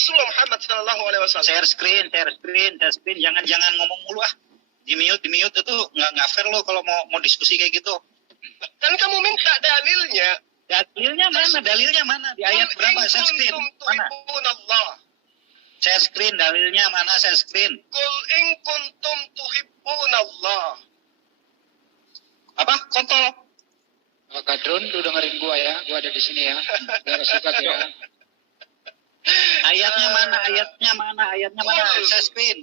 Rasulullah Muhammad sallallahu alaihi wasallam. Share screen. Jangan ngomong mulu ah. Di mute itu nggak fair lo kalau mau diskusi kayak gitu. Kan kamu minta dalilnya. Dalilnya mana? Di ayat berapa? Share screen. Mana? Share screen, dalilnya mana? Share screen. Qul in kuntum tuhibbunallah. Apa? Kontol. Kadron, lu dengerin gua ya. Gua ada di sini ya. Biar sikat ya. Ayatnya mana? Share screen.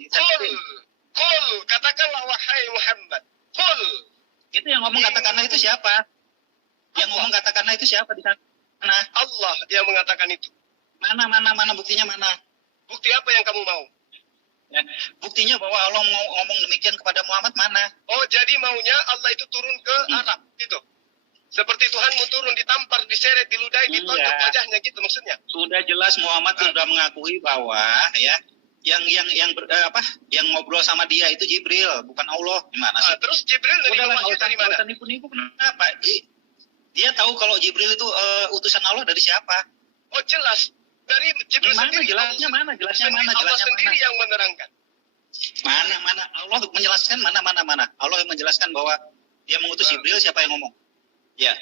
Qul, katakanlah wahai Muhammad. Qul. Itu yang ngomong katakanlah itu siapa? Yang ngomong katakanlah itu siapa di sana? Allah yang mengatakan itu. Mana buktinya mana? Bukti apa yang kamu mau? Ya, buktinya bahwa Allah ngomong demikian kepada Muhammad mana? Oh, jadi maunya Allah itu turun ke Arab gitu. Seperti Tuhanmu turun, ditampar, diseret, diludahi, ditonjok wajahnya gitu maksudnya. Sudah jelas Muhammad sudah mengakui bahwa ya yang ngobrol sama dia itu Jibril, bukan Allah. Gimana sih? Terus Jibril dari mana? Nipu-nipu kenapa? Dia tahu kalau Jibril itu utusan Allah dari siapa? Oh, jelas. Dari Jibril sendiri. Jelasnya mana? Allah sendiri yang menerangkan. Mana? Allah menjelaskan mana? Allah yang menjelaskan bahwa dia mengutus Jibril, siapa yang ngomong? Ya.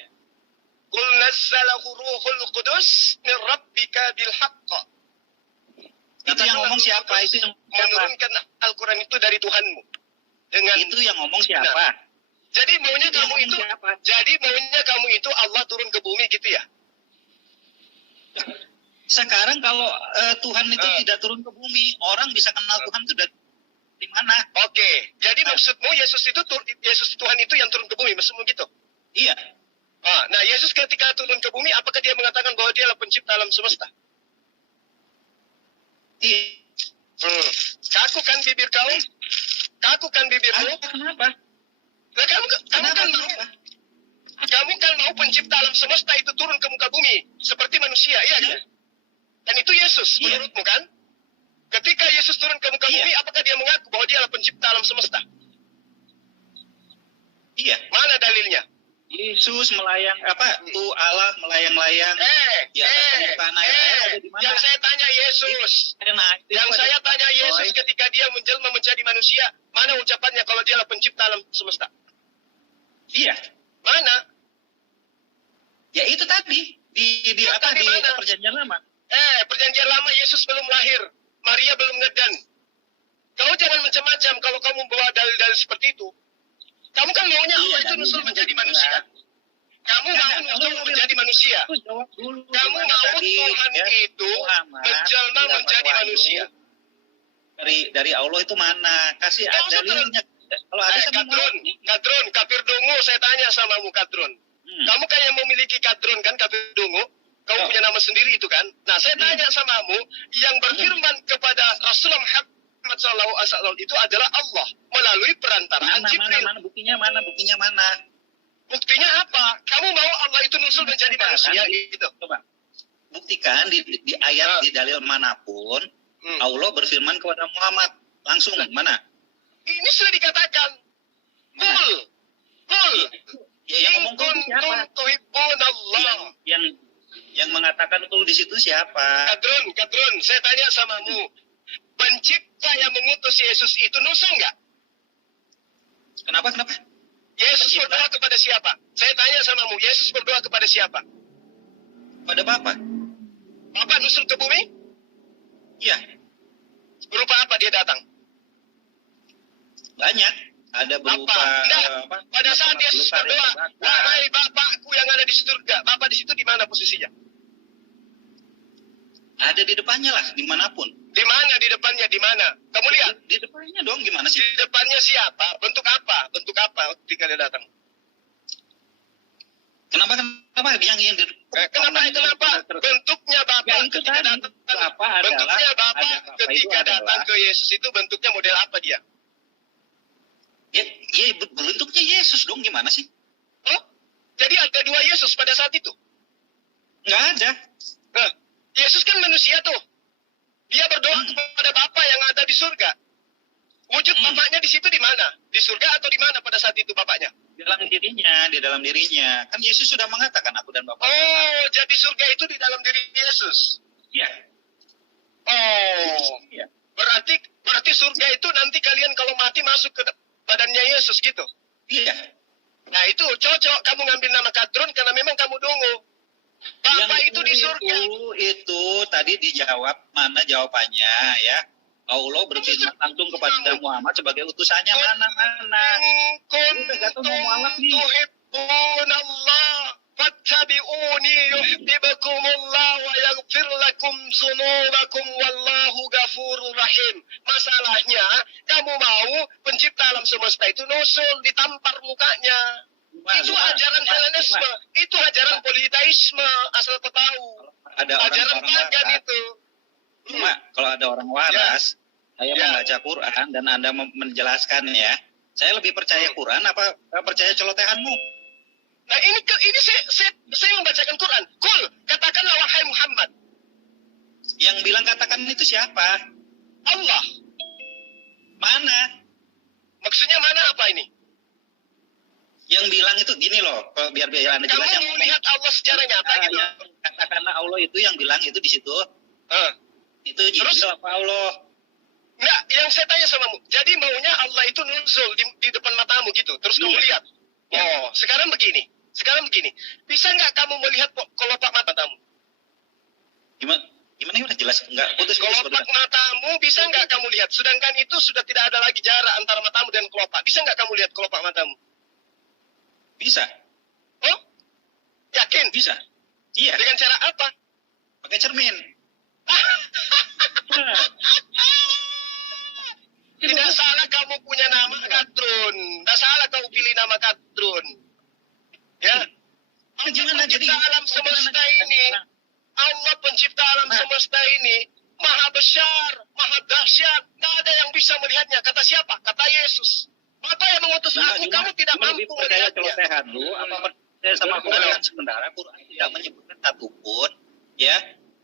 Qul nazzalahu ruhul qudus min rabbika bil haqq. Itu yang ngomong siapa? Menurunkan Al-Quran itu dari Tuhanmu. Dengan itu yang ngomong siapa? Nah, jadi maunya kamu itu Allah turun ke bumi gitu ya? Sekarang kalau Tuhan itu tidak turun ke bumi, orang bisa kenal Tuhan itu dari mana? Oke, jadi maksudmu Yesus Tuhan itu yang turun ke bumi, maksudmu gitu? Iya. Nah, Yesus ketika turun ke bumi, apakah dia mengatakan bahwa dia adalah pencipta alam semesta? Iya. Kakukan bibir kau? Kakukan bibirmu? Kenapa? Nah, kamu kan mau pencipta alam semesta itu turun ke muka bumi seperti manusia, iya kan? Dan itu Yesus menurutmu kan? Ketika Yesus turun ke muka bumi, apakah dia mengaku bahwa dia adalah pencipta alam semesta? Iya. Mana dalilnya? Yesus Allah melayang-layang di atas permukaan air. Yang saya tanya Yesus. Yang saya tanya Yesus ketika dia menjelma menjadi manusia, mana ucapannya kalau dia adalah pencipta alam semesta? Iya. Mana? Ya itu tadi di Perjanjian Lama. Perjanjian Lama Yesus belum lahir, Maria belum ngedan. Kau jangan macam-macam kalau kamu bawa dalil-dalil seperti itu. Kamu kan maunya Allah itu nusul menjadi manusia. Kamu mau nusul menjadi manusia. Kamu mau Tuhan itu menjelma menjadi manusia. Dari Allah itu mana? Kasih dalilnya. Kalau ada Kadron, kafir dungu, saya tanya samamu Kadron. Kamu kan yang memiliki Kadron kan, kafir dungu. Kamu punya nama sendiri itu kan. Nah, saya tanya samamu, yang berfirman kepada Rasulullah Muhammad SAW itu adalah Allah melalui perantaraan Jibril. Mana buktinya mana? Buktinya apa? Kamu mau Allah itu nusul menjadi manusia gitu. Coba buktikan di ayat di dalil manapun Allah berfirman kepada Muhammad langsung mana? Ini sudah dikatakan. Qul. Ya, yang ngomong itu siapa? Yang mengatakan itu di situ siapa? Kadron, saya tanya samamu. Pencipta yang mengutus Yesus itu nusul enggak? Kenapa? Yesus berdoa kepada siapa? Saya tanya samamu, Yesus berdoa kepada siapa? Pada Bapa. Bapa nusul ke bumi? Iya. Berupa apa dia datang? Banyak. Ada berupa pada saat Yesus berdoa, wahai Bapakku yang ada di surga, Bapak di situ di mana posisinya? Ada di depannya lah, dimanapun. Di mana di depannya? Di mana? Kamu lihat? Di depannya dong, gimana sih? Di depannya siapa? Bentuk apa ketika dia datang? Kenapa? Yang Kenapa? Bentuknya Bapak ketika datang. Bentuknya Bapak ketika datang ke Yesus itu bentuknya model apa dia? Ya, bentuknya Yesus dong, gimana sih? Oh, jadi ada dua Yesus pada saat itu? Nggak ada. Nah, Yesus kan manusia tuh. Dia berdoa kepada Bapa yang ada di surga. Wujud Bapaknya di situ di mana? Di surga atau di mana pada saat itu Bapaknya? Di dalam dirinya. Kan Yesus sudah mengatakan aku dan Bapa. Oh, jadi surga itu di dalam diri Yesus. Iya. Oh, surga itu nanti kalian kalau mati masuk ke badannya Yesus gitu. Iya. Nah itu cocok kamu ngambil nama Kadrun karena memang kamu dungu. Bapak itu di surga. Itu tadi dijawab, mana jawabannya ya? Allah berfirman langsung kepada Muhammad sebagai utusannya, mana? Udah gak tahu mau mualaf nih. Tuhibbunallah fattabi'uni yuhibbukumullah wa yaghfir lakum dzunubakum wallahu ghafurur rahim. Masalahnya kamu mau pencipta alam semesta itu nusul ditampar mukanya. Itu ajaran Helenisme, itu ajaran politeisme, asal kau tahu. Ada ajaran pagan itu. Cuma kalau ada orang waras, saya membaca Quran dan Anda menjelaskan ya. Saya lebih percaya Quran apa percaya celotehanmu? Nah ini saya membacakan Quran. Kul, katakanlah wahai Muhammad. Yang bilang katakan itu siapa? Allah. Mana? Maksudnya mana apa ini? Yang bilang itu gini loh, biar Anda jelas. Kamu mau lihat Allah secara nyata gitu? Katakanlah Allah itu yang bilang itu di situ. Itu Jibril apa Allah? Enggak, yang saya tanya samamu. Jadi maunya Allah itu nuzul di depan matamu gitu. Terus kamu lihat. Oh, sekarang begini. Bisa nggak kamu melihat kelopak matamu? Gimana jelas? Enggak putus. Kelopak matamu bisa nggak kamu lihat? Sedangkan itu sudah tidak ada lagi jarak antara matamu dan kelopak. Bisa nggak kamu lihat kelopak matamu? Bisa. Oh? Yakin? Bisa. Iya. Dengan cara apa? Pakai cermin. Tidak salah kamu punya nama Kadrun. Tidak salah kamu pilih nama Kadrun. Ya. Allah pencipta alam semesta ini. Allah pencipta alam semesta ini. Maha besar, maha dahsyat. Tidak ada yang bisa melihatnya. Kata siapa? Kata Yesus. Bapak yang mengutus aku, kamu tidak mampu percaya melihatnya. celotehan lu, apa percaya sama Quran? Sementara Quran tidak menyebutkan satupun, ya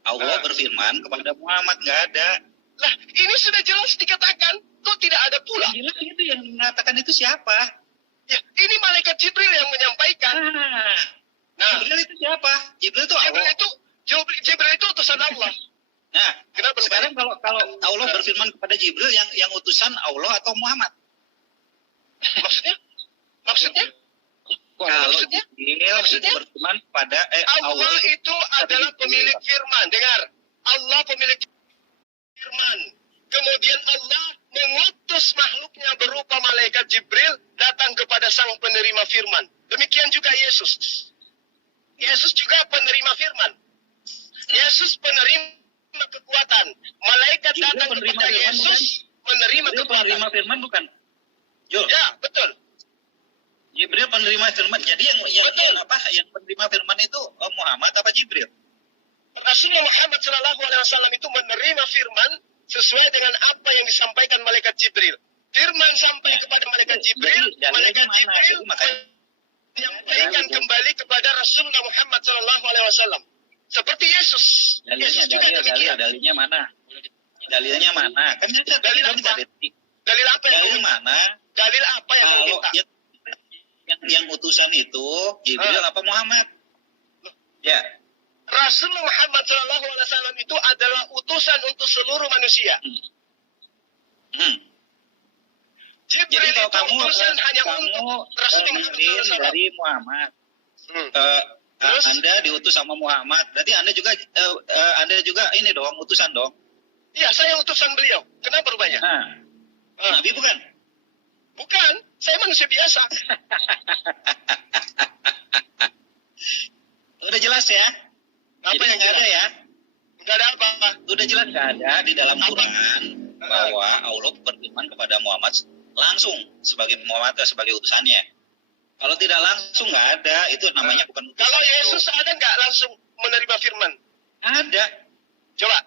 Allah berfirman kepada Muhammad, nggak ada. Lah, ini sudah jelas dikatakan, kok tidak ada pula? Jelas itu yang mengatakan itu siapa? Ya, ini malaikat Jibril yang menyampaikan. Nah, Jibril itu siapa? Jibril itu Allah. Jibril itu utusan Allah. Nah, kenapa sekarang kalau Allah berfirman kepada Jibril yang utusan Allah atau Muhammad? Maksudnya? Kalau Jibril berfirman pada Allah itu adalah pemilik firman. Dengar, Allah pemilik firman. Kemudian Allah mengutus makhluknya berupa malaikat Jibril datang kepada sang penerima firman. Demikian juga Yesus. Yesus juga penerima firman. Yesus penerima kekuatan. Malaikat datang kepada Yesus menerima kekuatan. Penerima firman bukan? Jul. Ya, betul. Jibril penerima firman. Jadi yang penerima firman itu Muhammad apa Jibril? Rasulullah Muhammad SAW itu menerima firman sesuai dengan apa yang disampaikan malaikat Jibril. Firman sampai kepada malaikat Jibril, malaikat Jibril menyampaikan kembali kepada Rasulullah Muhammad SAW. Seperti Yesus. Yesus juga demikian. Dalilnya mana? Dalilnya mana? Kan dalil apa? Dalil apa yang dalil mana? Dalil apa yang kamu minta? Yang utusan itu Jibril apa Muhammad? Ya. Rasulullah Muhammad SAW itu adalah utusan untuk seluruh manusia. Jibril jadi itu utusan hanya untuk Rasulullah Muhammad SAW. Dari Muhammad. Anda diutus sama Muhammad. Berarti Anda juga ini dong, utusan dong. Iya, saya utusan beliau. Kenapa rupanya? Nabi bukan? Bukan, saya manusia biasa. Udah jelas ya? Apa yang nggak ada ya? Nggak ada apa? Udah jelas nggak ada di dalam Quran bahwa Allah berfirman kepada Muhammad langsung sebagai Muhammad sebagai utusannya. Kalau tidak langsung nggak ada, itu namanya bukan utusan. Kalau Yesus ada nggak langsung menerima firman? Ada. Coba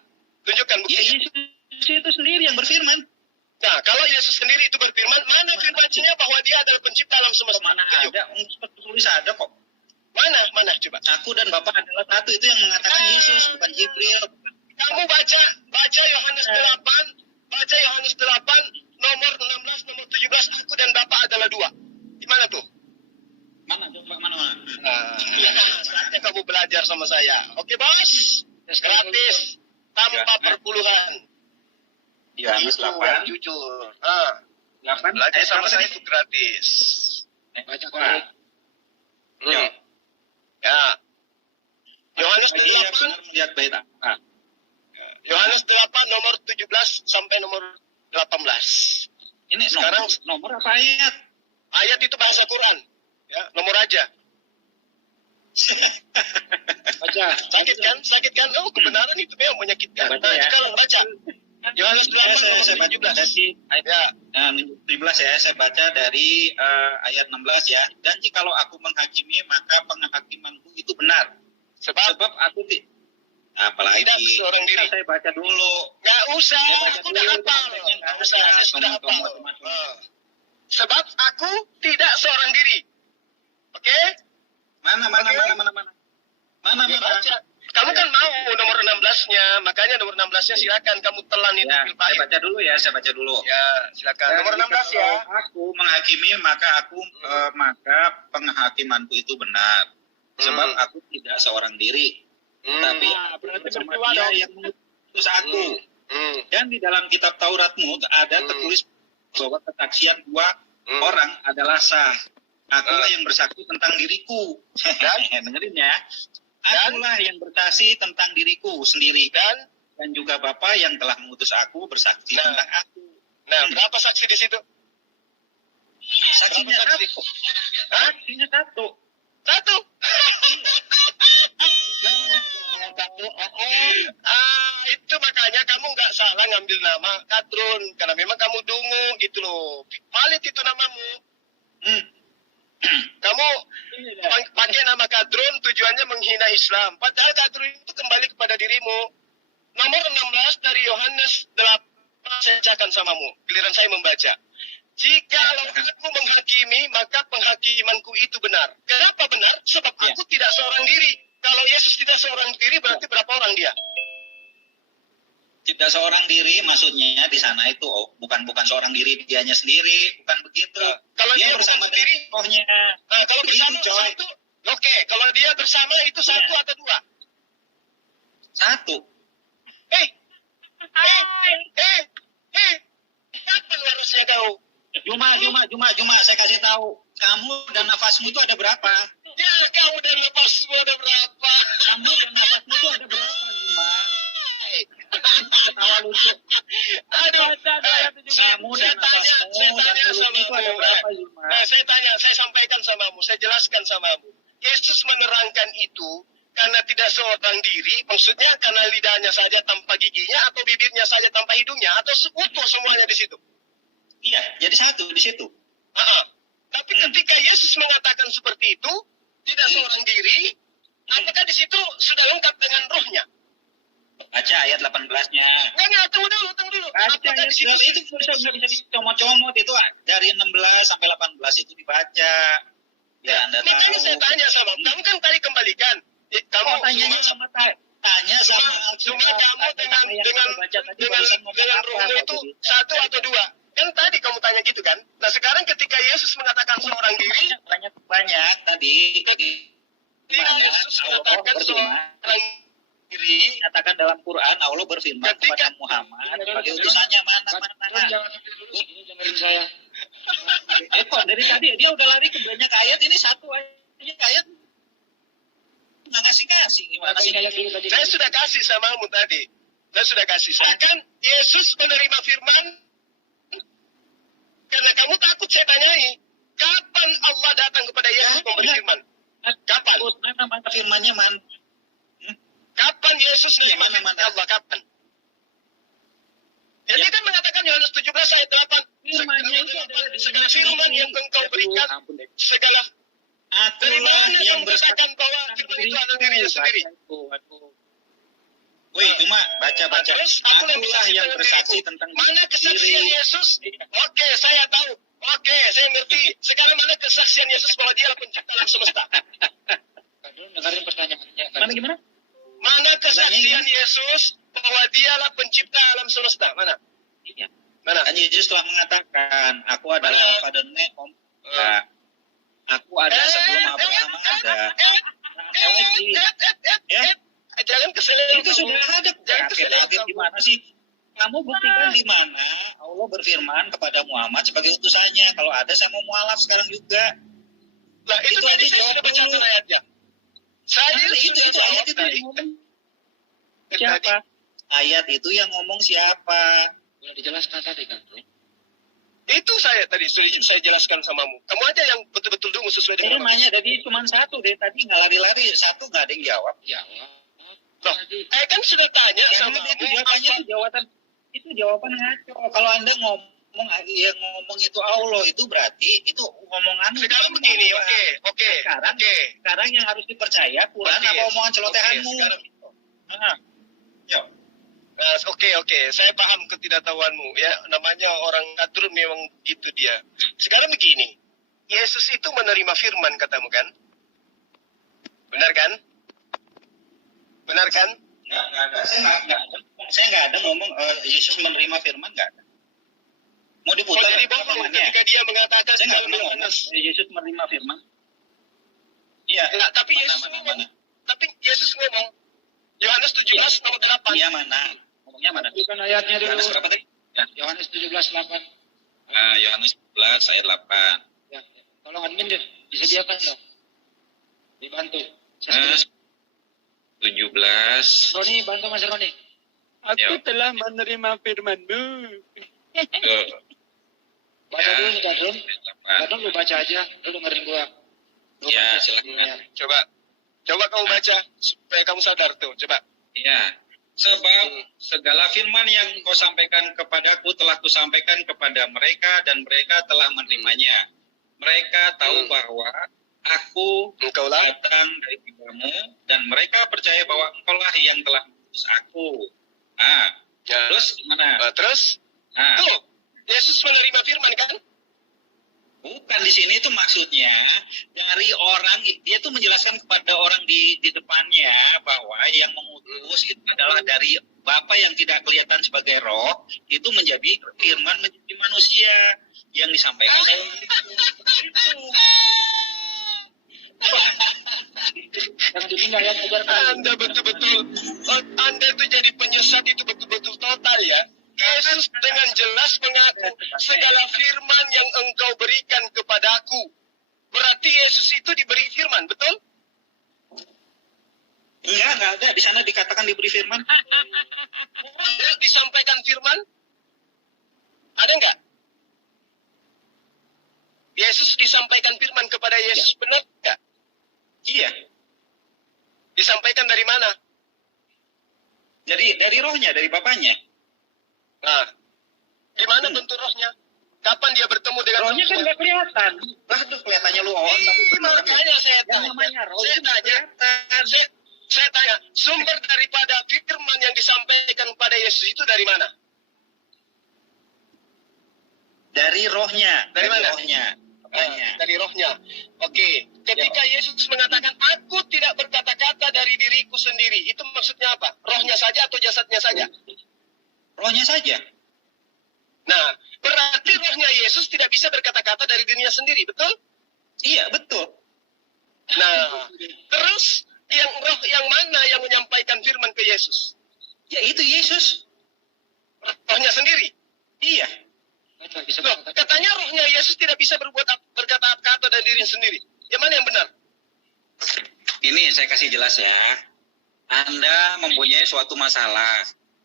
tunjukkan buktinya. Ya, Yesus itu sendiri yang berfirman. Nah, kalau Yesus sendiri itu berfirman, mana firman-Nya bahwa dia adalah pencipta alam semesta? Mana ada? Tulis ada kok. Mana coba? Aku dan Bapak adalah satu, itu yang mengatakan Yesus, bukan Jibril. Kamu baca Yohanes 8, nomor 16, nomor 17, aku dan Bapak adalah dua. Di mana tuh? Mana? Saatnya kamu belajar sama saya. Oke, Bos? Gratis. Tanpa perpuluhan. Yohanes Itu 8. yang jujur. Ah, 8 belajar ayat sama berapa saya tadi? itu gratis. Baca Wah, Koran. yo. Ya. Yohanes Lagi ya 8, benar melihat bait apa? Yohanes 8 nomor 17 sampai nomor 18. Ini Sekarang nomor apa ayat? ayat itu bahasa Quran. Ya, nomor aja. Baca. Sakit kan? Sakit kan? Oh, kebenaran itu memang menyakitkan. Baca Nah, ya. sekarang baca. Yohanes 8 nomor Saya baca 17. dari ayat Ya. 17 ya, saya baca dari ayat 16 ya. Dan jikalau aku menghakimi, maka penghakimanku itu benar. Sebab Sebab aku apalagi tidak seorang diri. saya baca dulu. Nggak usah, Saya baca aku udah dulu, hafal. teman-teman. Nggak usah, saya sudah hafal. Teman-teman. Sebab aku tidak seorang diri. Oke? Mana? Ya, baca. Kamu kan mau nomor 16-nya, makanya nomor 16-nya silakan kamu telan itu Ya, pil saya pahit. baca dulu ya, saya baca dulu. Ya, silakan. Dan Nomor 16 ya. jikalau aku menghakimi, maka penghakimanku itu benar. Sebab aku tidak seorang diri, tapi Nah, berarti bersama berdua Dia dong. yang mengutus aku. Hmm. Dan di dalam kitab Tauratmu ada tertulis bahwa kesaksian dua orang adalah sah. Akulah yang bersaksi tentang diriku. Dengerin ya. Akulah yang bersaksi tentang diriku sendiri. Dan juga Bapa yang telah mengutus aku bersaksi tentang aku. Nah, berapa saksi di situ? Saksinya Berapa saksi? satu. Hah? Saksinya satu. Satu. Itu makanya kamu nggak salah ngambil nama Kadrun karena memang kamu dungu gitu loh. Valid itu namamu. Kamu pakai nama Kadrun tujuannya menghina Islam. Padahal Kadrun itu kembali kepada dirimu. Nomor 16 dari Yohanes 8 saya bacakan samamu. Giliran saya membaca. Jikalau aku menghakimi, maka penghakimanku itu benar. Kenapa benar? Sebab aku tidak seorang diri. Kalau Yesus tidak seorang diri, berarti berapa orang dia? Tidak seorang diri, maksudnya di sana itu bukan seorang diri dianya sendiri, bukan begitu. Kalau dia bersama bukan sendiri, dengan rohnya. nah, kalau bersama Begitu, coy. satu, oke. Kalau dia bersama itu satu atau dua? Satu. Kapan harusnya kau? Cuma saya kasih tahu, kamu dan nafasmu itu ada berapa? Ya, kau dan lepasmu ada berapa? Kamu dan nafasmu itu ada berapa, Juma? Ketawa lucu. Aduh, Kamu dan nafasmu saya dan tanya mulutmu itu ada samamu. berapa, Juma? Saya tanya, saya sampaikan samamu, saya jelaskan samamu. Yesus menerangkan itu karena tidak seorang diri, maksudnya karena lidahnya saja tanpa giginya, atau bibirnya saja tanpa hidungnya, atau utuh semuanya di situ. Iya, jadi satu di situ. Tapi ketika Yesus mengatakan seperti itu, tidak seorang diri, apakah di situ sudah lengkap dengan rohnya? Baca ayat 18-nya. Enggak, tunggu dulu. Baca Apakah ayat di situ? itu nggak bisa dicomot-comot, itu dari 16 sampai 18 itu dibaca. Ya, Anda tahu. Makanya saya tanya sama kamu kan tadi kembalikan. Kamu Tanya sama cuma kamu dengan rohmu itu satu atau dua. Kan tadi kamu tanya gitu kan. Nah sekarang ketika Yesus mengatakan seorang diri, banyak tadi. ketika Yesus mengatakan seorang diri, Katakan dalam Quran Allah berfirman kepada Muhammad sebagai utusannya mana. Jangan dulu, ini dengerin saya. Kok dari tadi dia udah lari ke banyak ayat, ini satu aja ayat nggak ngasih gimana sih? saya sudah kasih samamu tadi. Saya sudah kasih. Seakan Yesus menerima firman karena kamu takut saya tanyai. Kapan Allah datang kepada Yesus memberi firman? Kapan? Mana firmannya man? Kapan Yesus menerima firman Allah? Kapan? Ya, dia kan mengatakan Yohanes 17 ayat 8. Firman-Nya itu adalah segala firman yang engkau berikan, segala dari Akulah mana yang kamu katakan bahwa firman itu adalah dirinya sendiri? Woi, cuma baca. Terus aku yang bisa Akulah yang bersaksi tentang mana kesaksian diri. Yesus? Oke, saya tahu. Oke, saya ngerti. Sekarang mana kesaksian Yesus bahwa dialah pencipta alam semesta? Dengerin pertanyaannya. Mana gimana? Mana kesaksian Yesus bahwa dialah pencipta alam semesta? Mana? Iya. Mana? Kan Yesus telah mengatakan, aku adalah Alfa dan Omega. Aku ada sebelum Abraham ada. Ya. Jangan keselin. Itu sudah ada. Jangan keselin. Kaget gimana sih? Kamu buktikan di mana Allah berfirman kepada Muhammad sebagai utusannya. Kalau ada saya mau mualaf sekarang juga. Lah itu tadi saya sudah baca ayatnya. Saya itu ayat itu yang ngomong siapa? Ayat itu yang ngomong siapa? Boleh dijelaskan tadi kan, bro? Itu saya tadi saya jelaskan samamu. Kamu aja yang betul-betul dulu sesuai dengan. Saya nanya tadi cuma satu deh tadi nggak lari-lari, satu nggak ada yang jawab. Jawab. Loh, kan sudah tanya sama itu jawabannya itu jawaban ngaco. Kalau Anda ngomong itu Allah, itu berarti itu omongan. Sekarang begini, oke. Sekarang yang harus dipercaya Quran apa omongan celotehanmu? Oke. Saya paham ketidaktahuanmu ya. Namanya orang kadrun memang gitu dia. Sekarang begini. Yesus itu menerima firman katamu kan? Benar kan? Benar kan? Nggak ada. Saya nggak ada ngomong Yesus menerima firman, nggak ada. Mau diputar? Jadi bohong ketika dia mengatakan saya nggak pernah ngomong Yesus menerima firman. Iya. Tapi Yesus ngomong. Tapi Yesus ngomong. Yohanes 17 nomor 8. Iya mana? Ngomongnya mana? Bukan ayatnya dulu. Yohanes berapa tadi? Yohanes 17:8. Yohanes 17 ayat 8. Ya. Tolong admin disediakan dong. Dibantu. 17. Roni, bantu Mas Roni. Aku telah menerima firman-Mu. Baca dulu nih Kadrun. Kadrun lu baca aja, lu dengerin gua. Ya, silakan. Coba kamu baca supaya kamu sadar tuh, coba. Ya. Sebab segala firman yang kau sampaikan kepadaku telah kusampaikan kepada mereka dan mereka telah menerimanya. Mereka tahu bahwa aku datang dari padamu dan mereka percaya bahwa engkaulah yang telah mengutus aku. Terus gimana? Terus? Tuh, Yesus menerima firman kan? Bukan, di sini itu maksudnya dari orang, dia tuh menjelaskan kepada orang di depannya bahwa yang mengutus itu adalah dari Bapa yang tidak kelihatan sebagai roh, itu menjadi firman menjadi manusia yang disampaikan. Anda betul-betul, Anda itu jadi penyesat itu betul-betul total ya. Yesus dengan jelas mengaku segala firman yang engkau berikan kepadaku. Berarti Yesus itu diberi firman, betul? Enggak ada. Di sana dikatakan diberi firman. Disampaikan firman? Ada enggak? Yesus disampaikan firman kepada Yesus, benar enggak? Iya. Disampaikan dari mana? Dari rohnya, dari Bapaknya. Nah, gimana bentuk rohnya? Kapan dia bertemu dengan rohnya kan nggak kelihatan. Lah tuh kelihatannya lu tapi makanya saya tanya. Saya tanya, sumber daripada firman yang disampaikan pada Yesus itu dari mana? Dari rohnya. Dari mana? Rohnya. Dari rohnya. Oke. Ketika Yesus mengatakan, aku tidak berkata-kata dari diriku sendiri. Itu maksudnya apa? Rohnya saja atau jasadnya saja? Rohnya saja. Nah, berarti rohnya Yesus tidak bisa berkata-kata dari dirinya sendiri, betul? Iya, betul. Nah, terus roh yang mana yang menyampaikan firman ke Yesus? Ya itu Yesus. Rohnya sendiri? Iya. Loh, katanya rohnya Yesus tidak bisa berkata-kata dari dirinya sendiri. Yang mana yang benar? Ini saya kasih jelas ya. Anda mempunyai suatu masalah.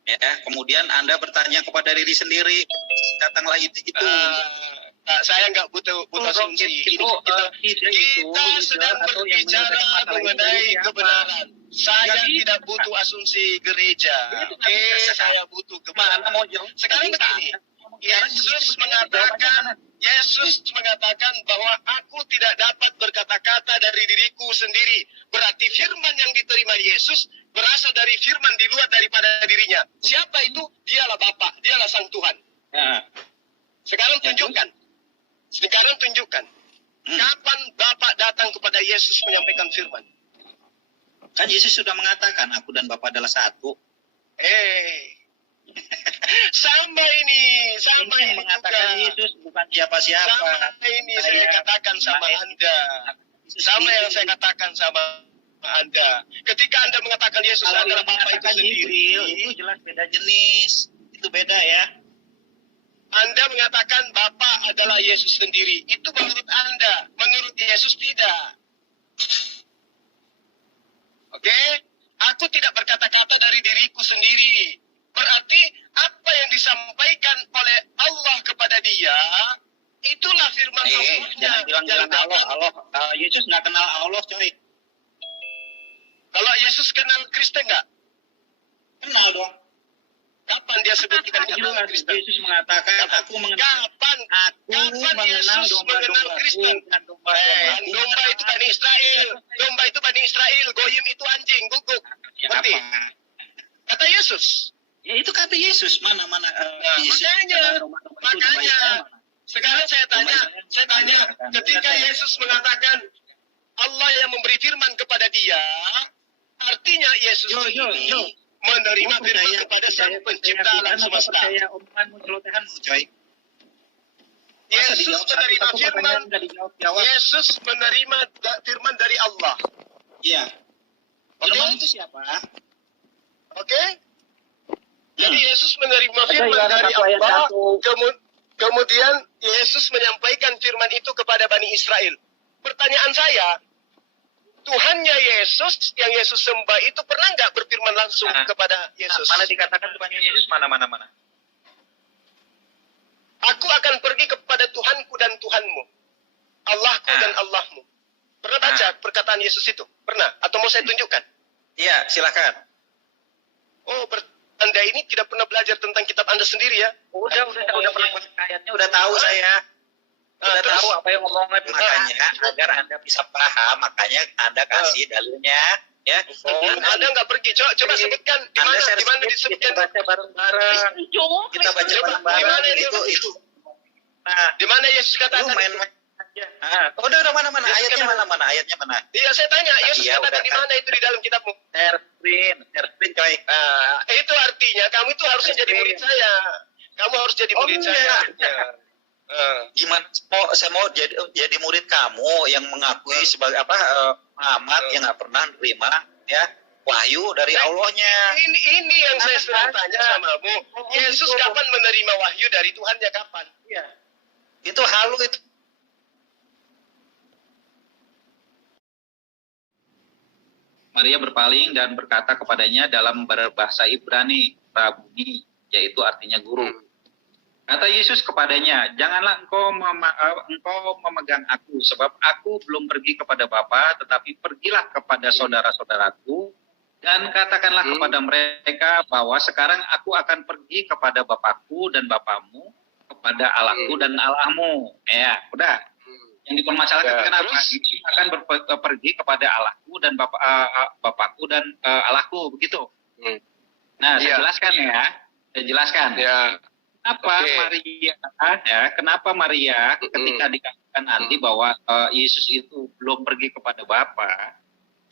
Ya, kemudian Anda bertanya kepada diri sendiri, datanglah itu. Saya nggak butuh asumsi. Kita sedang berbicara mengenai kebenaran. Saya tidak butuh asumsi gereja. Saya butuh kebenaran. Sekarang begini, Yesus mengatakan bahwa aku tidak dapat berkata-kata dari diriku sendiri. Berarti firman yang diterima Yesus berasal dari firman di luar daripada dirinya. Siapa itu? Dialah Bapa, dialah Sang Tuhan. Sekarang tunjukkan. Kapan Bapa datang kepada Yesus menyampaikan firman? Kan Yesus sudah mengatakan, aku dan Bapa adalah satu. Sama ini mengatakan juga. Yesus bukan siapa-siapa. Sama ini saya katakan sama Anda. Sama yang saya katakan sama Anda. Ketika Anda mengatakan Yesus adalah Bapa itu sendiri, itu jelas beda jenis. Itu beda ya. Anda mengatakan Bapa adalah Yesus sendiri. Itu menurut Anda. Menurut Yesus tidak. Oke? Aku tidak berkata-kata dari diriku sendiri. Berarti apa yang disampaikan oleh Allah kepada dia, itulah firman Allahnya. Jangan bilang Allah. Yesus nggak kenal Allah, coy. Kalau Yesus kenal Kristen nggak? Kenal dong. Kapan dia sebut kita kenal Kristen? Yesus mengatakan, aku mengenal Yesus mengenal Kristen? Domba itu Bani Israel. Domba itu Bani Israel. Goyim itu anjing, guguk. Ngerti? Kata Yesus. Ya itu kata Yesus. Mana makanya. Sekarang saya tanya, ketika Yesus mengatakan Allah yang memberi firman kepada dia, artinya Yesus ini menerima firman kepada Sang Pencipta alam semesta. Yesus menerima firman. Yesus menerima firman dari Allah. Iya. Firman itu siapa? Oke? Jadi Yesus menerima firman dari Allah. Kemudian Yesus menyampaikan firman itu kepada Bani Israel. Pertanyaan saya, Tuhannya Yesus yang Yesus sembah itu pernah nggak berfirman langsung kepada Yesus? Mana dikatakan Tuhannya Yesus? Mana? Aku akan pergi kepada Tuhanku dan Tuhanmu, Allahku dan Allahmu. Pernah baca perkataan Yesus itu? Pernah? Atau mau saya tunjukkan? Iya, silakan. Oh, Anda ini tidak pernah belajar tentang kitab Anda sendiri ya? Udah pernah baca ayatnya, udah tahu saya. Udah tahu apa yang ngomongnya, makanya agar Anda bisa paham, makanya Anda kasih dalilnya, ya. Anda nggak pergi, coba sebutkan di mana disebutkan. Kita baca bareng-bareng. Kita baca bareng-bareng. Itu. Nah, di mana Yesus katakan? Main aja. Udah mana? Ayatnya mana? Ayatnya mana? Iya, saya tanya, Yesus katakan di mana itu di dalam kitabmu? Share screen, coy. Itu artinya kamu itu harusnya jadi murid saya. Kamu harus jadi murid saya. Gimana? Saya mau jadi murid kamu yang mengakui sebagai Muhammad yang nggak pernah terima ya wahyu dari Allahnya. Ini yang saya sedang tanya samamu. Yesus kapan menerima wahyu dari Tuhannya, kapan? Iya. Itu halu itu. Maria berpaling dan berkata kepadanya dalam berbahasa Ibrani, Rabuni, yaitu artinya guru. Kata Yesus kepadanya, janganlah engkau memegang aku, sebab aku belum pergi kepada Bapa, tetapi pergilah kepada saudara-saudaraku, dan katakanlah kepada mereka bahwa sekarang aku akan pergi kepada Bapakku dan Bapamu, kepada Allahku dan Allahmu. Ya, udah. Yang dipermasalahkan kenapa? Yesus akan pergi kepada Allahku dan Bapakku dan Allahku, begitu. Nah, saya jelaskan ya. Kenapa Maria ketika dikatakan nanti bahwa Yesus itu belum pergi kepada Bapa?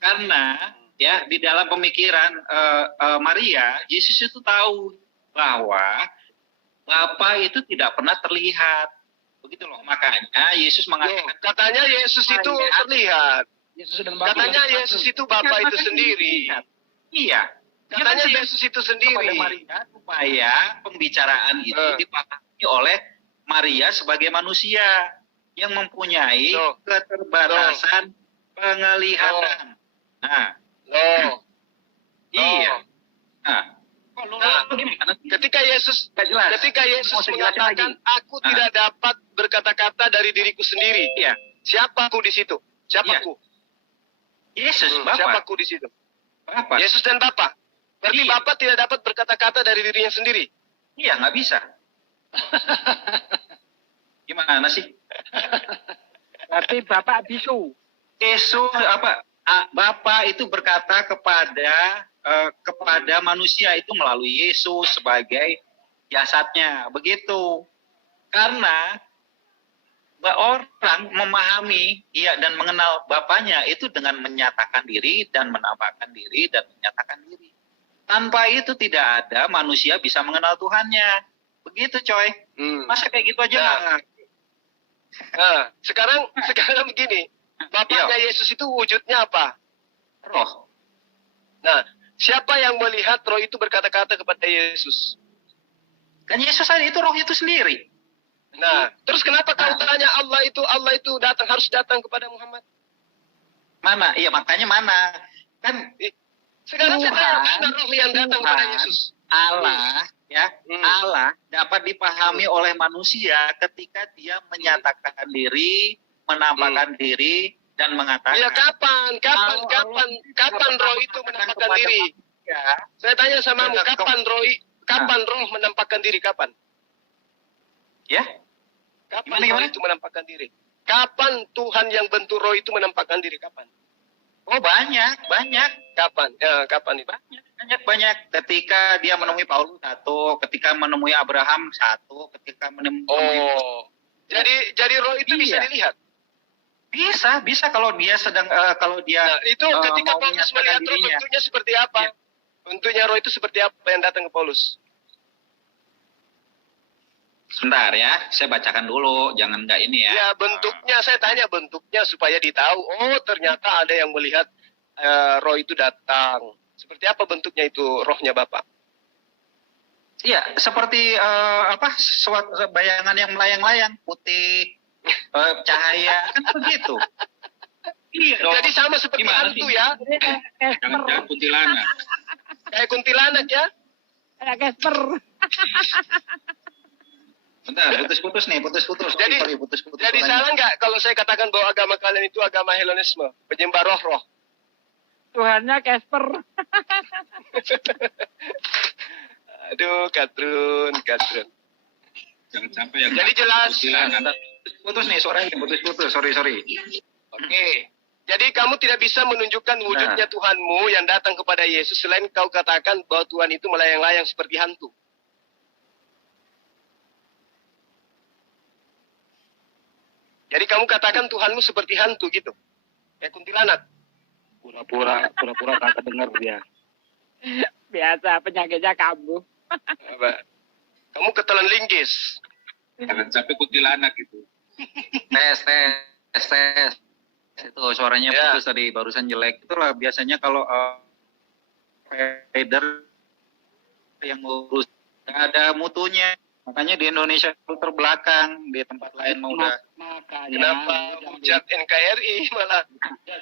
Karena ya di dalam pemikiran Maria, Yesus itu tahu bahwa Bapa itu tidak pernah terlihat. Begitu loh. Makanya Yesus mengatakan katanya Yesus itu terlihat. Katanya Yesus itu Bapa itu sendiri. Iya. Katanya Yesus itu sendiri. Maria, supaya pembicaraan itu dipahami oleh Maria sebagai manusia yang mempunyai keterbatasan penglihatan. Iya. Ketika Yesus mengatakan, aku tidak dapat berkata-kata dari diriku sendiri. Iya. Siapaku di situ? Siapaku? Yesus, Bapak. Siapaku di situ? Bapak. Yesus dan Bapa. Berarti Bapak tidak dapat berkata-kata dari dirinya sendiri? Iya, nggak bisa. Gimana sih? Berarti Bapak bisu. Bapak itu berkata kepada manusia itu melalui Yesus sebagai jasadnya, begitu. Karena orang memahami dan mengenal Bapaknya itu dengan menyatakan diri dan menampakkan diri dan menyatakan diri. Tanpa itu tidak ada manusia bisa mengenal Tuhannya. Begitu, coy. Masa kayak gitu aja nggak? Sekarang begini. Bapaknya Yesus itu wujudnya apa? Roh. Nah, siapa yang melihat roh itu berkata-kata kepada Yesus? Kan Yesus saja itu roh itu sendiri. Nah, terus kenapa kau tanya Allah itu harus datang kepada Muhammad? Mana? Iya, makanya mana? Kan Sekarang saya tanya, Tuhan, mana roh yang datang kepada Yesus? Allah, ya, Allah dapat dipahami oleh manusia ketika dia menyatakan diri, menampakkan diri, dan mengatakan. Ya kapan roh itu menampakkan diri? Ya. Saya tanya sama kamu, kapan roh menampakkan diri? Kapan? Ya? Kapan roh itu menampakkan diri? Kapan Tuhan yang bentuk roh itu menampakkan diri? Kapan? Oh banyak. Kapan? Ya, kapan itu? Banyak. Ketika dia menemui Paulus satu, ketika menemui Abraham satu, ketika menemui. Oh, jadi roh itu bisa dilihat? Bisa kalau dia sedang kalau dia. Nah, itu ketika Paulus melihat roh bentuknya seperti apa? Ya. Bentuknya roh itu seperti apa yang datang ke Paulus? Sebentar ya, saya bacakan dulu, jangan enggak ini ya. Ya bentuknya, saya tanya bentuknya supaya ditahu. Oh ternyata ada yang melihat roh itu datang. Seperti apa bentuknya itu rohnya Bapak? Iya, seperti suatu bayangan yang melayang-layang, putih, cahaya, kan begitu. Iya dong. Jadi sama seperti hantu ya? Jangan kuntilanak. Kayak kuntilanak ya? Kayak Casper. Bentar, putus-putus nih, putus-putus. Jadi salah nggak kalau saya katakan bahwa agama kalian itu agama Hellenisme, penyembah roh-roh? Tuhannya Casper. Aduh, Katrun. Jangan sampai yang. Jadi jelas. Putus nih suaranya, putus. Sorry. Oke. Jadi kamu tidak bisa menunjukkan wujudnya Tuhanmu yang datang kepada Yesus selain kau katakan bahwa Tuhan itu melayang-layang seperti hantu. Jadi kamu katakan Tuhanmu seperti hantu gitu. Kayak kuntilanak. Pura-pura kakak dengar dia. Biasa penyakitnya kambuh. Kamu ketelan linggis. Jangan sampai kuntilanak itu. Tes. Itu suaranya putus tadi, barusan jelek. Itulah biasanya kalau header yang ngurus nggak ada mutunya. Makanya di Indonesia terbelakang, di tempat lain mau udah. Kenapa hujat NKRI malah?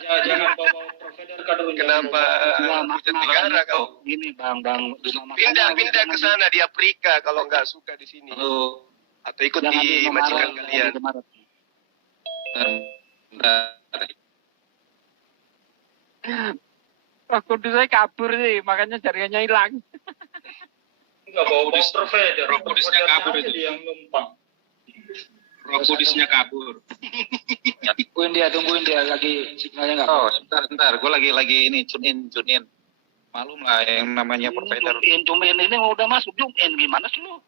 Jangan bawa provider kado. Kenapa hujat negara kau? Gini bang. Pindah ke sana di Afrika kalau nggak suka di sini. Atau ikut di majikan kalian. Wah, kudus saya kabur sih, makanya jaringannya hilang. Enggak bawa provider, roh kudusnya kabur itu yang numpang. Roh kudusnya kabur. Tungguin dia lagi signalnya nggak. Oh, sebentar. Gue lagi ini tune in. Malum lah yang namanya provider. Tune in ini udah masuk tune in, gimana sih lu?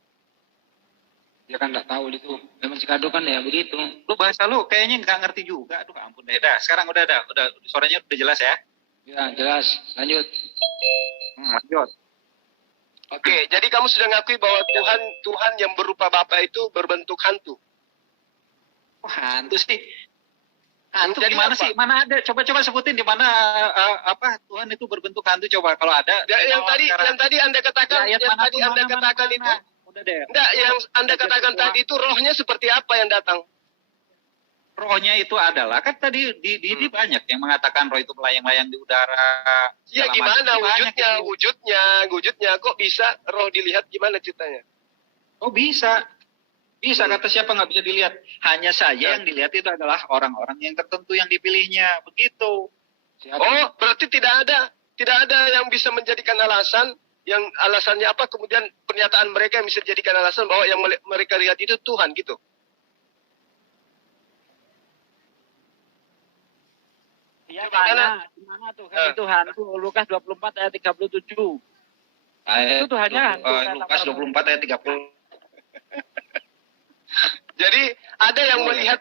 Ya kan nggak tahu itu. Memang si kado kan ya begitu. Lu bahasa lu kayaknya nggak ngerti juga. Aduh ampun deh. Sekarang udah suaranya udah jelas ya? Ya jelas. Lanjut. Lanjut. Oke, jadi kamu sudah ngakui bahwa Tuhan yang berupa Bapa itu berbentuk hantu. Oh, hantu sih. Hantu Jadi gimana apa? sih? Mana ada? Coba sebutin di mana Tuhan itu berbentuk hantu coba kalau ada. Yang tadi Anda katakan, itu. Udah deh. Enggak, yang Anda katakan tadi itu rohnya seperti apa yang datang? Rohnya itu adalah kan tadi di banyak yang mengatakan roh itu melayang-layang di udara. Ya gimana wujudnya kok bisa roh dilihat, gimana ceritanya? Oh bisa kata siapa nggak bisa dilihat, hanya saja yang dilihat itu adalah orang-orang yang tertentu yang dipilihnya begitu. Oh berarti tidak ada yang bisa menjadikan alasan, yang alasannya apa kemudian pernyataan mereka yang bisa dijadikan alasan bahwa yang mereka lihat itu Tuhan gitu. Iya, mana Tuhan itu hantu? Lukas 24 ayat 37. Itu Tuhannya hantu. Lukas 24 ayat 30. Jadi ada yang melihat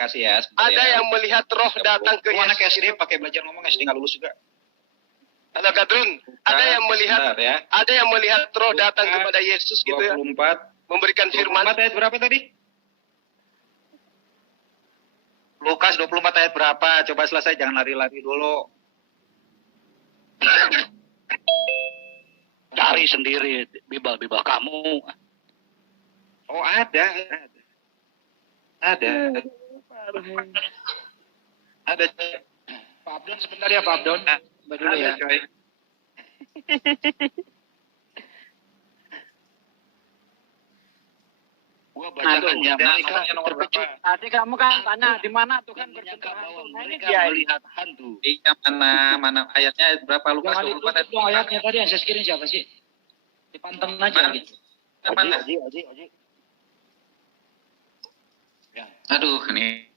yang melihat roh datang ke Yesus. Anak SD pakai belajar ngomong SD nggak lulus juga. Anak Kadrun, ada yang melihat roh datang kepada Yesus gitu ya. 24 memberikan firman. 24 ayat berapa tadi? Lukas 24 ayat berapa? Coba selesai, jangan lari-lari dulu. Cari sendiri, bibal kamu. Oh, ada. Ada. Ada. Pak Abdon sebentar ya Pak Abdon. Dulu Ada, ya. coy. Gua bacakan ya, mereka nomor berapa? Tadi kamu kan tanya di mana tuh kan Menyangka bahwa nah, ini mereka dia. melihat hantu. Iya, mana ayatnya berapa? Lukas Jangan 24 ditutup ayat. dong ayatnya tadi yang saya kirim siapa sih? Dipanteng aja gitu. Mana? Oji. Ya. Aduh, ini.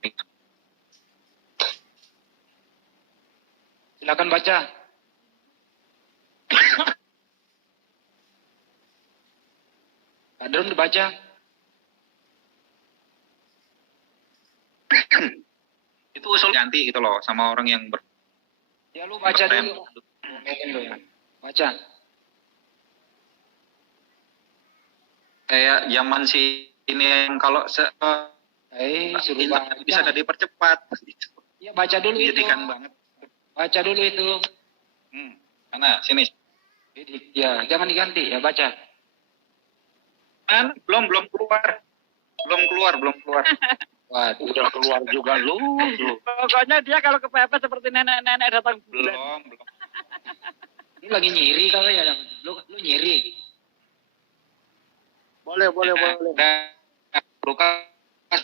Silakan baca. Kadron dibaca. Itu usul ganti gitu loh sama orang yang Ya lu baca dulu. Ngomelin lu ya. Baca. kayak zaman si ini yang kalau suruh internet baca. bisa gak dipercepat. Ya baca dulu itu. Menjadikan banget. Baca dulu itu. Mana? Sini. Ya, jangan diganti ya, baca. Kan belum keluar. Belum keluar. Waduh. Udah keluar juga lu. Pokoknya dia kalau kepepet seperti nenek-nenek datang bulan. Belum. Lu lagi nyiri kali ya? Lu nyiri. Boleh. Lukas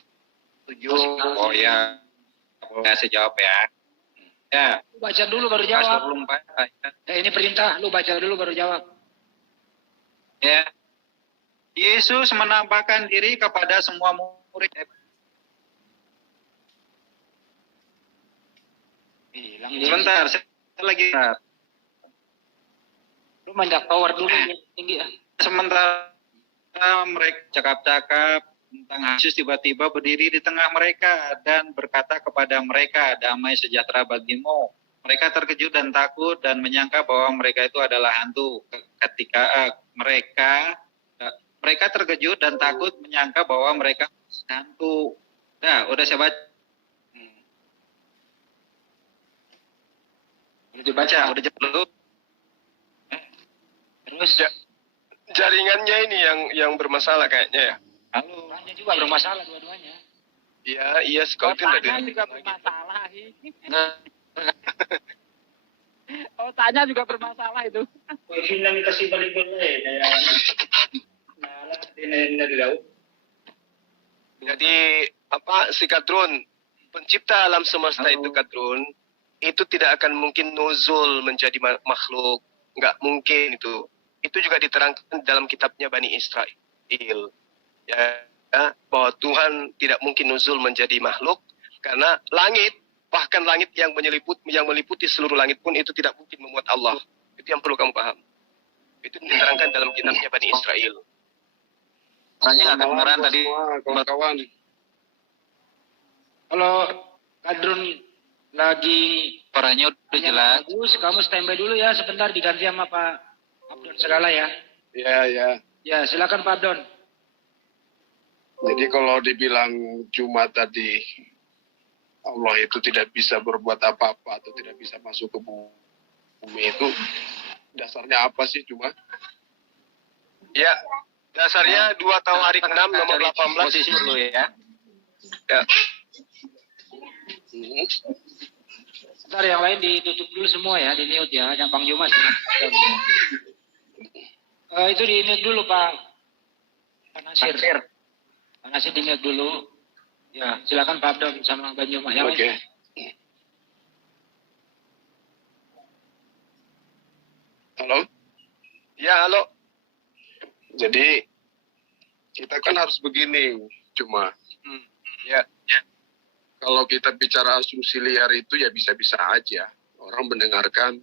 7. Oh ya. Boleh saya jawab ya. Ya. Lu baca dulu baru Lukas jawab. 24. Ini perintah, lu baca dulu baru jawab. Ya. Yesus menampakkan diri kepada semua murid. Hilang Sebentar, saya lagi. Lu manjak tower dulu tinggi ya. Sementara mereka cakap-cakap tentang Yesus tiba-tiba berdiri di tengah mereka dan berkata kepada mereka, damai sejahtera bagimu. Mereka terkejut dan takut dan menyangka bahwa mereka itu adalah hantu. Ketika mereka terkejut dan takut menyangka bahwa mereka hantu. Nah, udah saya baca. Udah dibaca, udah dulu. Terus Jaringannya ini yang bermasalah kayaknya ya. Halo. tanya juga bermasalah dua-duanya. Iya, sekarang kan Tanya juga bermasalah. Tanya juga bermasalah itu. Hilang kasih balik ya. Jadi si Kadrun, pencipta alam semesta itu Kadrun, itu tidak akan mungkin nuzul menjadi makhluk, nggak mungkin itu. Itu juga diterangkan dalam kitabnya Bani Israel, ya, bahwa Tuhan tidak mungkin nuzul menjadi makhluk karena langit, bahkan langit yang meliputi seluruh langit pun itu tidak mungkin memuat Allah. Itu yang perlu kamu paham. Itu diterangkan dalam kitabnya Bani Israel. Tanya kebenaran tadi, kawan-kawan. Kalau Kadrun lagi suaranya udah jelas. bagus, kamu standby dulu ya sebentar diganti sama Pak Abdon segala ya. Ya. Ya, silakan Pak Abdon. Jadi kalau dibilang cuma tadi Allah itu tidak bisa berbuat apa-apa atau tidak bisa masuk ke bumi itu dasarnya apa sih cuma? Ya, dasarnya 2 Tawarik 6 nomor 18. Posisi dulu ya. Ya. Bentar yang lain ditutup dulu semua ya, di mute ya, yang Bang Jumas. Itu di mute dulu Pak Nasir. Pak Nasir di mute dulu. Ya, silakan Pak Abdon sama Bang Jumas. Oke. Halo? Ya, halo. Jadi kita kan harus begini cuma. Ya. Kalau kita bicara asumsi liar itu ya bisa-bisa aja. Orang mendengarkan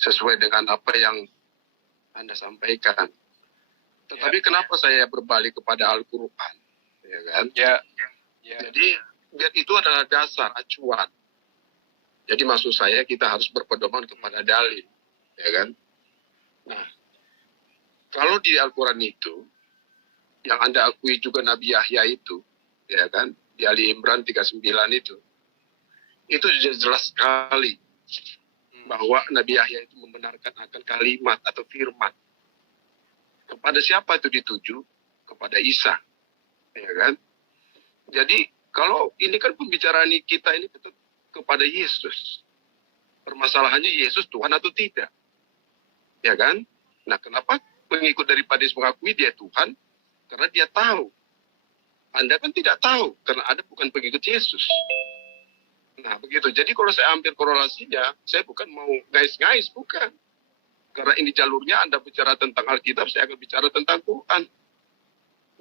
sesuai dengan apa yang Anda sampaikan. Tetapi kenapa saya berbalik kepada Al-Quran? Ya kan? Ya. Jadi itu adalah dasar acuan. Jadi maksud saya kita harus berpedoman kepada dalil. Ya kan? Nah, kalau di Al-Quran itu, yang Anda akui juga Nabi Yahya itu, ya kan? Di Ali Imran 39 itu jelas sekali bahwa Nabi Yahya itu membenarkan akan kalimat atau firman. Kepada siapa itu dituju? kepada Isa, ya kan? Jadi kalau ini kan pembicaraan kita ini tetap kepada Yesus. Permasalahannya Yesus Tuhan atau tidak, ya kan? Nah, kenapa pengikut daripada Yesus mengakui dia Tuhan? Karena dia tahu. Anda kan tidak tahu karena Anda bukan pengikut Yesus. Nah, begitu. Jadi kalau saya ambil korelasinya, saya bukan mau ngais-ngais, bukan. Karena ini jalurnya Anda bicara tentang Alkitab, saya akan bicara tentang Quran.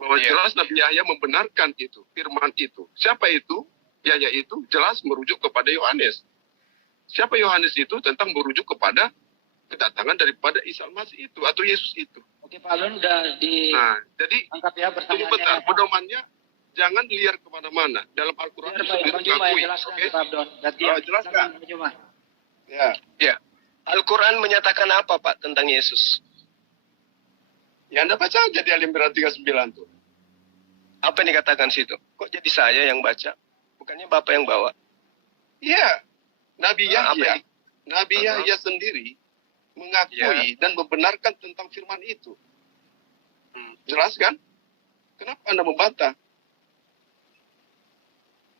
Bahwa jelas Nabi Yahya membenarkan itu, firman itu. Siapa itu? Yahya itu jelas merujuk kepada Yohanes. Siapa Yohanes itu? Tentang merujuk kepada kedatangan daripada Isa Al-Masih itu, atau Yesus itu. Oke, Pak Alun udah Nah, jadi diangkat ya tunggu pertanyaannya. bentar, pedomannya jangan liar kemana-mana. Dalam Al-Quran Biar itu Bang Juma mengakui. jelaskan, Oke? Pak Abdon. Berarti Oh, jelaskan. Bang Juma. Ya. Al-Quran menyatakan apa, Pak, tentang Yesus? Ya, Anda baca aja di Al-Imran 39 tuh. Apa yang dikatakan situ? Kok jadi saya yang baca? Bukannya Bapak yang bawa? Iya. Nabi Apa Yahya. yang- Nabi Yahya sendiri mengakui dan membenarkan tentang firman itu. Jelas kan? Kenapa Anda membantah?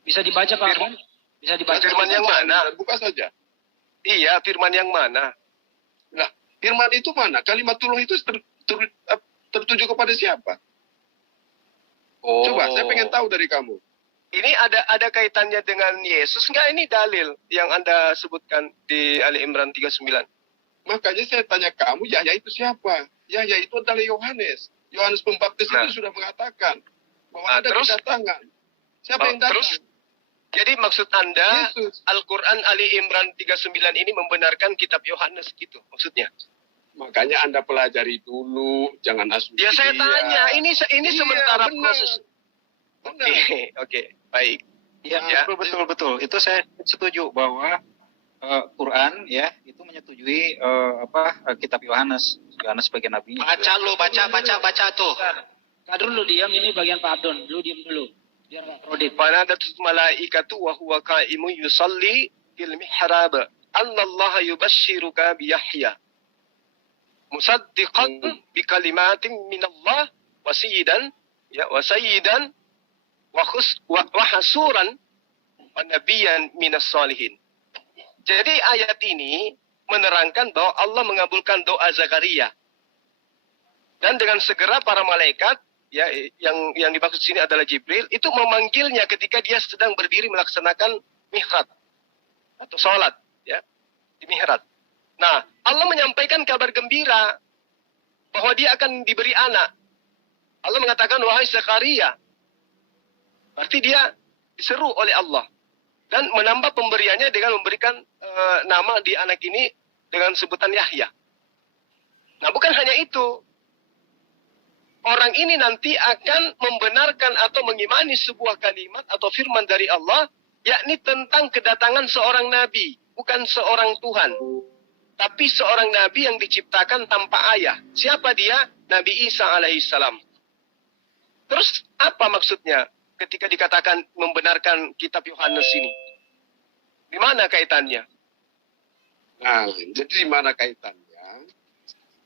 Bisa dibaca, Pak Alun? Bisa dibaca. Firman yang mana? Buka saja. Iya, firman yang mana? Nah, firman itu mana? Kalimatullah itu tertuju kepada siapa? Oh. Coba, saya pengen tahu dari kamu. Ini ada kaitannya dengan Yesus nggak? Ini dalil yang Anda sebutkan di Ali Imran 39. Makanya saya tanya kamu, Yahya itu siapa? Yahya itu adalah Yohanes. Yohanes Pembaptis Nah. itu sudah mengatakan bahwa Nah, ada terus? kedatangan. Siapa yang datang? Terus, jadi maksud Anda, Yesus. Al-Quran Ali Imran 39 ini membenarkan kitab Yohanes gitu maksudnya? Makanya Anda pelajari dulu, jangan asumsi. Ya saya tanya, ini Iya, sementara benar. proses. Benar. Oke, baik. Ya, Ya. betul. Itu saya setuju bahwa Quran ya itu menyetujui kitab Yohanes sebagai nabi. baca tuh. Pak dulu diam, ini bagian Pak Abdon. Lu diam dulu. Biar nggak kredit. Fanadatul malaikatu wa huwa qa'imun yusalli fil mihrab. Annallaha yubashshiruka bi Yahya. Musaddiqan bi kalimatin minallah wa sayyidan wa hasuran wa nabiyyan minas salihin. Jadi ayat ini menerangkan bahwa Allah mengabulkan doa Zakaria. Dan dengan segera para malaikat, ya yang dimaksud sini adalah Jibril, itu memanggilnya ketika dia sedang berdiri melaksanakan mihrab atau sholat, ya, di mihrab. Nah, Allah menyampaikan kabar gembira bahwa dia akan diberi anak. Allah mengatakan, wahai Zakaria. Berarti dia diseru oleh Allah. Dan menambah pemberiannya dengan memberikan nama di anak ini dengan sebutan Yahya. Nah, bukan hanya itu. Orang ini nanti akan membenarkan atau mengimani sebuah kalimat atau firman dari Allah, yakni tentang kedatangan seorang nabi, bukan seorang Tuhan. Tapi seorang nabi yang diciptakan tanpa ayah. Siapa dia? Nabi Isa alaihissalam. Terus apa maksudnya ketika dikatakan membenarkan kitab Yohanes ini? Di mana kaitannya? Nah, jadi di mana kaitannya?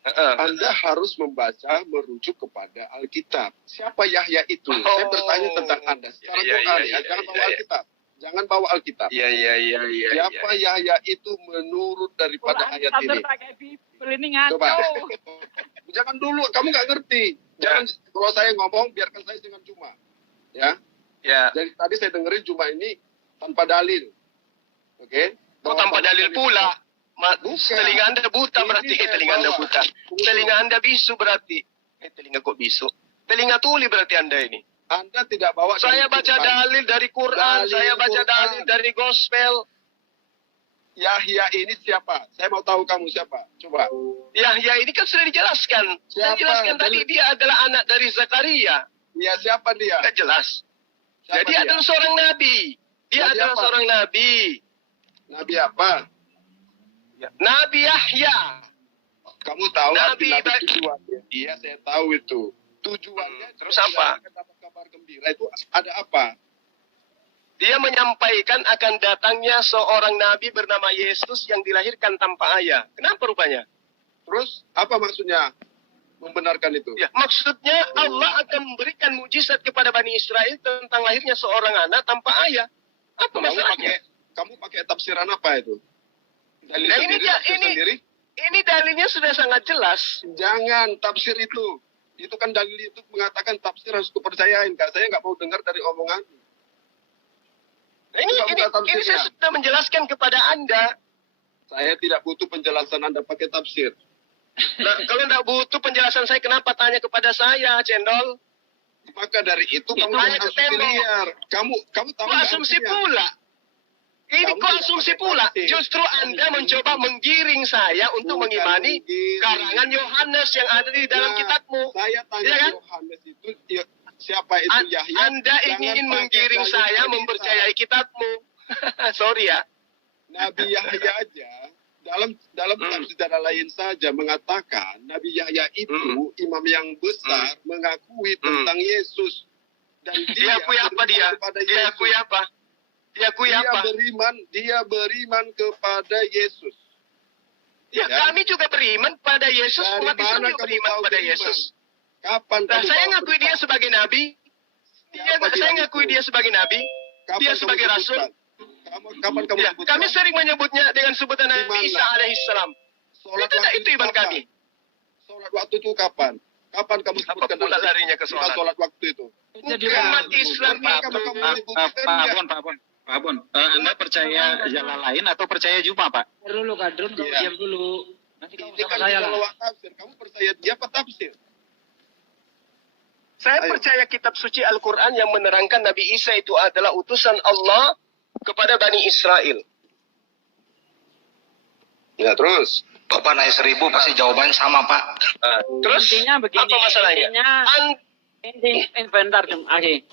Anda harus membaca, merujuk kepada Alkitab. Siapa Yahya itu? Saya bertanya tentang Anda. Secara Quran, jangan bawa Alkitab. Jangan bawa Alkitab. Iya. Siapa Yahya itu menurut daripada ayat ini? Coba. Jangan dulu, kamu nggak ngerti. Jangan, kalau saya ngomong, biarkan saya dengan cuma. Ya. Jadi tadi saya dengerin cuma ini tanpa dalil. Oke? Tanpa dalil pula. Bukan. Telinga Anda buta berarti. Telinga Anda buta. Telinga Anda bisu berarti. Telinga kok bisu? Telinga tuli berarti Anda ini. Anda tidak bawa. Saya baca dalil dari Quran. Saya baca dalil dari Gospel. Yahya ini siapa? Saya mau tahu kamu siapa. Coba. Yahya ini kan sudah dijelaskan. Saya jelaskan tadi dia adalah anak dari Zakaria. Ya, siapa dia? Tidak jelas. Siapa Jadi dia? adalah seorang nabi. Dia Nabi adalah apa? seorang nabi. Nabi apa? Nabi Yahya. Kamu tahu Nabi arti tujuannya? Iya, saya tahu itu. Tujuannya Terus apa? Dapat kabar gembira itu ada apa? Dia menyampaikan akan datangnya seorang nabi bernama Yesus yang dilahirkan tanpa ayah. Kenapa rupanya? Terus apa maksudnya? membenarkan itu. Ya, maksudnya Allah akan memberikan mujizat kepada Bani Israel tentang lahirnya seorang anak tanpa ayah. Apa masalahnya? Kamu pakai tafsiran apa itu? Dalil Nah, sendiri, tafsir sendiri? ini dalilnya sudah sangat jelas. Jangan tafsir itu. Itu kan dalil itu mengatakan tafsir harus kupercayain. Saya nggak mau dengar dari omongan. Nah, ini saya sudah menjelaskan kepada Anda. Saya tidak butuh penjelasan Anda pakai tafsir. Nah, kalau tidak butuh penjelasan saya, kenapa tanya kepada saya, Cendol? Maka dari itu kamu tanya ke asumsi liar. Kamu tahu kok asumsi pula? Ini kok asumsi pula? Justru Anda mencoba menggiring saya untuk mengimani karangan Yohanes yang ada di dalam kitabmu. Saya tanya Ya kan? Yohanes itu siapa itu Yahya? Anda ingin menggiring saya mempercayai kitabmu. Sorry ya. Nabi Yahya aja dalam sejarah lain saja mengatakan Nabi Yahya itu imam yang besar mengakui tentang Yesus dan dia akui apa dia? Dia akui apa? Dia akui apa? Dia beriman kepada Yesus. Ya, kami juga beriman pada Yesus. Umat Islam juga beriman kepada Yesus. Kapan? Nah, saya ngakui dia sebagai nabi. Saya ngakui dia sebagai nabi. Dia sebagai rasul. Kapan kamu ya, kami sering menyebutnya dengan sebutan Nabi Isa alaihissalam. Itu iman kami. Sholat waktu itu kapan? Kapan kamu sebutkan pula larinya ke sholat waktu itu? Jadi umat Islam Pak Abon, Anda percaya jalan lain atau percaya Juma, Pak? Dulu Kadrun, diam dulu. Nanti kamu sama kan saya lah. Kamu percaya dia apa tafsir? Saya percaya kitab suci Al-Quran yang menerangkan Nabi Isa itu adalah utusan Allah kepada Bani Israel. Ya, terus? Bapak naik 1000 pasti jawabannya sama, Pak. Terus, intinya begini, apa masalahnya?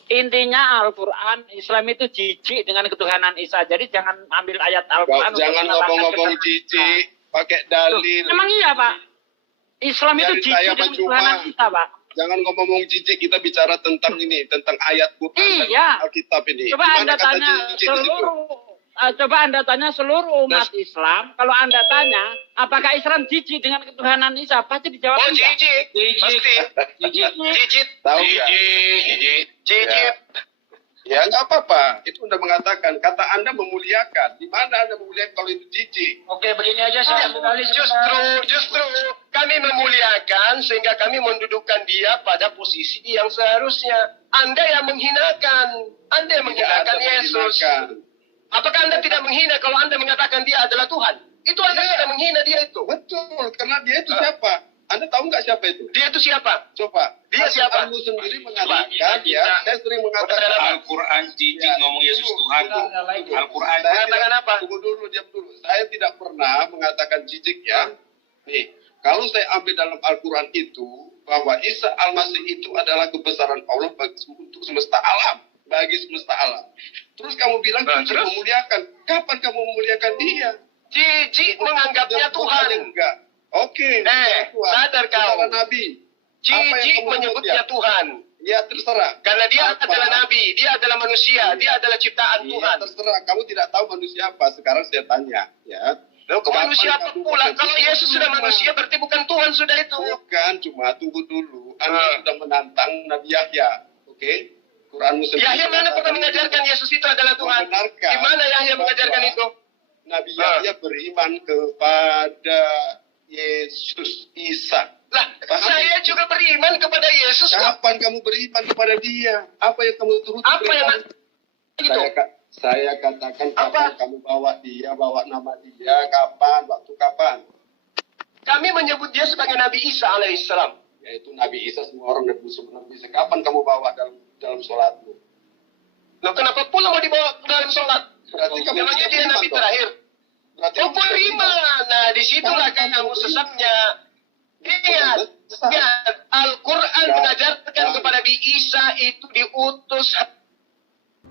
Intinya Al-Quran, Islam itu jijik dengan ketuhanan Isa. Jadi jangan ambil ayat Al-Quran. Jangan ngomong-ngomong jijik, pakai dalil. Memang iya, Pak. Islam itu jijik dengan ketuhanan Isa, Pak. Jangan ngomong jijik, kita bicara tentang ini, tentang ayat Quran dan Alkitab ini. Coba Anda tanya seluruh umat Islam, kalau Anda tanya, apakah Islam jijik dengan ketuhanan Isa? Pasti dijawab oh, jijik. Pasti. Jijik. Tahu nggak? Jijik. Ya, nggak apa-apa. Itu udah mengatakan. Kata Anda memuliakan. Di mana Anda memuliakan kalau itu jijik? Oke, begini aja saya Justru kami memuliakan sehingga kami mendudukkan dia pada posisi yang seharusnya. Anda yang menghinakan. Anda yang menghinakan Yesus. Apakah Anda tidak menghina kalau Anda mengatakan dia adalah Tuhan? Itu Anda sudah menghina dia itu. Betul, karena dia itu siapa? Anda tahu nggak siapa itu? Dia itu siapa? Coba. Dia siapa? Kamu sendiri mengatakan, saya sering mengatakan Al-Quran jijik ngomong Yesus Tuhan. Al-Quran mengatakan apa? Tunggu dulu, diam dulu. Saya tidak pernah mengatakan jijik ya. Nih, kalau saya ambil dalam Al-Quran itu, bahwa Isa Al-Masih itu adalah kebesaran Allah untuk semesta alam. Bagi semesta alam. Terus kamu bilang jijik memuliakan. Kapan kamu memuliakan dia? Jijik menganggapnya Tuhan. Enggak. Oke. Sadar kau. Nabi. Jijik menyebutnya Tuhan. Ya, terserah. Karena dia adalah Nabi. Dia adalah manusia. Dia adalah ciptaan Tuhan. Terserah. Kamu tidak tahu manusia apa. Sekarang saya tanya. Ya. Manusia apa pula? Kalau Yesus sudah manusia, berarti bukan Tuhan sudah itu. Bukan. Cuma tunggu dulu. Anda sudah menantang Nabi Yahya. Oke? Quranmu sendiri. Yahya mana pernah mengajarkan Yesus itu adalah Tuhan? Di mana Yahya mengajarkan itu? Nabi Yahya beriman kepada Yesus Isa. Lah, saya juga beriman kepada Yesus. Kapan kamu beriman kepada dia? Apa yang kamu turuti? Apa yang itu? Saya katakan kapan kamu bawa dia, bawa nama dia, kapan, waktu kapan? Kami menyebut dia sebagai Nabi Isa alaihissalam. Yaitu Nabi Isa, semua orang Nabi Isa. Kapan kamu bawa dalam sholatmu? Loh, kenapa pula mau dibawa dalam sholat? Berarti kamu dia Nabi terakhir. Oh, beriman. Nah, disitulah kamu sesatnya. Ingat, Al-Quran mengajarkan kepada Nabi Isa itu diutus